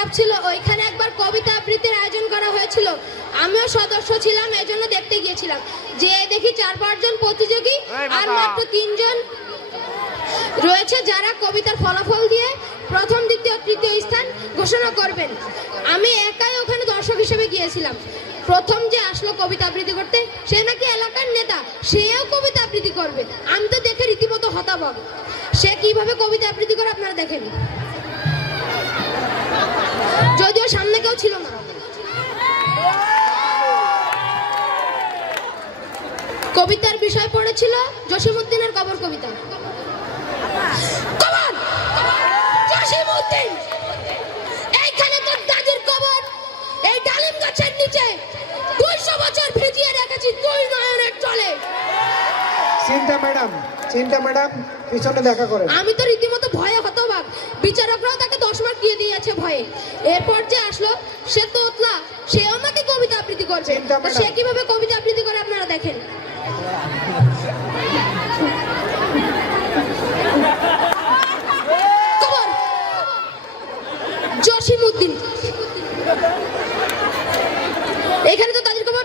খারাপ ছিল। ওইখানে একবার কবিতা আবৃত্তির আয়োজন করা হয়েছিল, আমিও সদস্য ছিলাম, এজন্য দেখতে গিয়েছিলাম। যে দেখি 4-5 জন প্রতিযোগী আর মাত্র 3 জন রয়েছে যারা কবিতার ফলাফল দিয়ে প্রথম, দ্বিতীয়, তৃতীয় স্থান ঘোষণা করবেন। আমি একাই ওখানে দর্শক হিসেবে গিয়েছিলাম। প্রথম যে আসলো কবিতা আবৃত্তি করতে, সে নাকি এলাকার নেতা, সেও কবিতা আবৃত্তি করবে। আমি তো দেখে রীতিমতো হতবাক। সে কিভাবে কবিতা আবৃত্তি করে আপনারা দেখেন, যদিও সামনে কেউ ছিল না। কবিতার বিষয় পড়েছিল জসিমউদ্দিনের কবর কবিতা। কবর জসিমউদ্দিন, এইখানে তোর দাদির কবর, এই ডালিম গাছের নিচে 200 বছর ভিজিয়ে রেখেছি তুই নয়নের জলে। চিন্তা ম্যাডাম পিছনে দেখা করেন। আমি তো রীতিমতো ভয়ে হতবাক। বিচারকরাও তাকে 10 মার্ক দিয়ে দিয়েছে ভয়ে। এরপর যে আসলো সে তোতলা, সেও নাকি কবিতা আবৃত্তি করছে। সে কিভাবে কবিতা আবৃত্তি করে আপনারা দেখেন। কবর জসিমউদ্দিন, এখানে তো তাদের কবর,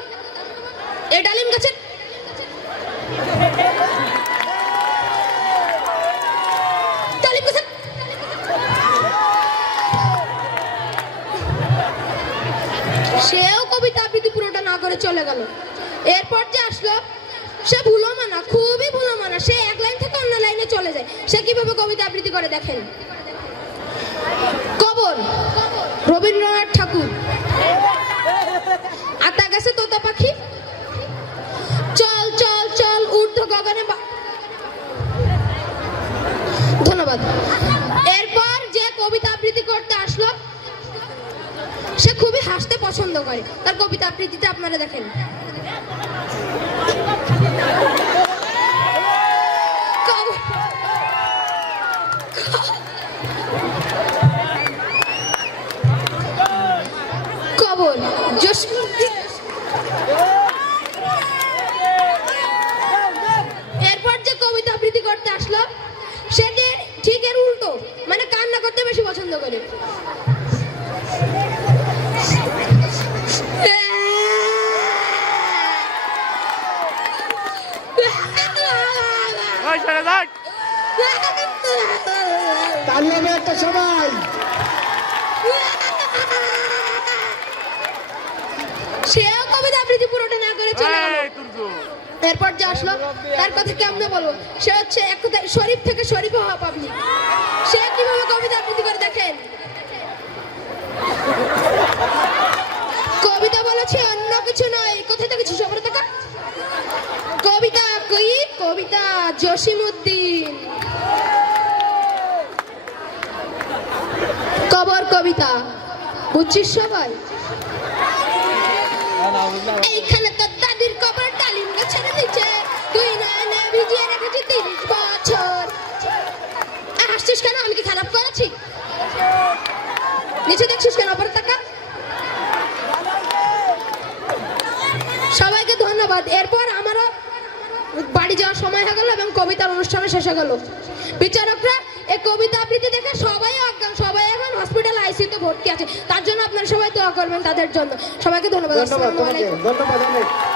এই ডালিম গাছের সেও কবিতা আবৃত্তি পুরোটা না করে চলে গেল। এরপর যে আসলো সে ভুলো মানা, খুবই ভুলো মানা। সে এক লাইন থেকে অন্য লাইনে চলে যায়। সে কিভাবে কবিতা আবৃত্তি করে দেখেন। কবর রবীন্দ্রনাথ ঠাকুর। আতা গাছে তোতা পাখি, চল চল চল ঊর্ধ্ব গগনে। ধন্যবাদ। এরপর যে কবিতা আবৃত্তি করতে আসলো সে খুবই হাসতে পছন্দ করে। তার কবিতা আবৃত্তিতে আপনারা দেখেন। কবর জসিমউদ্দিন। এরপর যে কবিতা আবৃত্তি করতে আসলো সে ঠিক এর উল্টো, মানে কান্না করতে বেশি পছন্দ করে। সবাই সেও কবিতা আবৃত্তি পুরোটা না করে চলে গেল। এরপর যে আসলো তার কথা কেমনে বলবো, সে হচ্ছে এক কথায় শরীফ থেকে শরীফ হওয়া পাবলিক। সে কিভাবে কবিতা আবৃত্তি করে দেখেন। কবিতা বলেছে অন্য কিছু নয়, কোথায় থেকে সবার টাকা। কবিতা কই, কবিতা জসিমউদ্দিন। কবর কবিতা বুঝছিস সবাই। এইখানে তো দাদির কবর, ডালিম গাছের নিচে তুই নয়নে ভিজিয়ে রেখেছি 30 বছর। হাসছিস কেন, আমি কি খারাপ করেছি? নিচে দেখছিস কেন, অপর টাকা। সবাইকে ধন্যবাদ। এরপর আমারও বাড়ি যাওয়ার সময় হয়ে গেল এবং কবিতার অনুষ্ঠানে শেষ হয়ে গেল। বিচারকরা এই কবিতা আবৃত্তি দেখে সবাই অজ্ঞান, সবাই এখন হসপিটাল আইসিইউতে ভর্তি আছে। তার জন্য আপনারা সবাই দোয়া করবেন তাদের জন্য। সবাইকে ধন্যবাদ। ধন্যবাদ।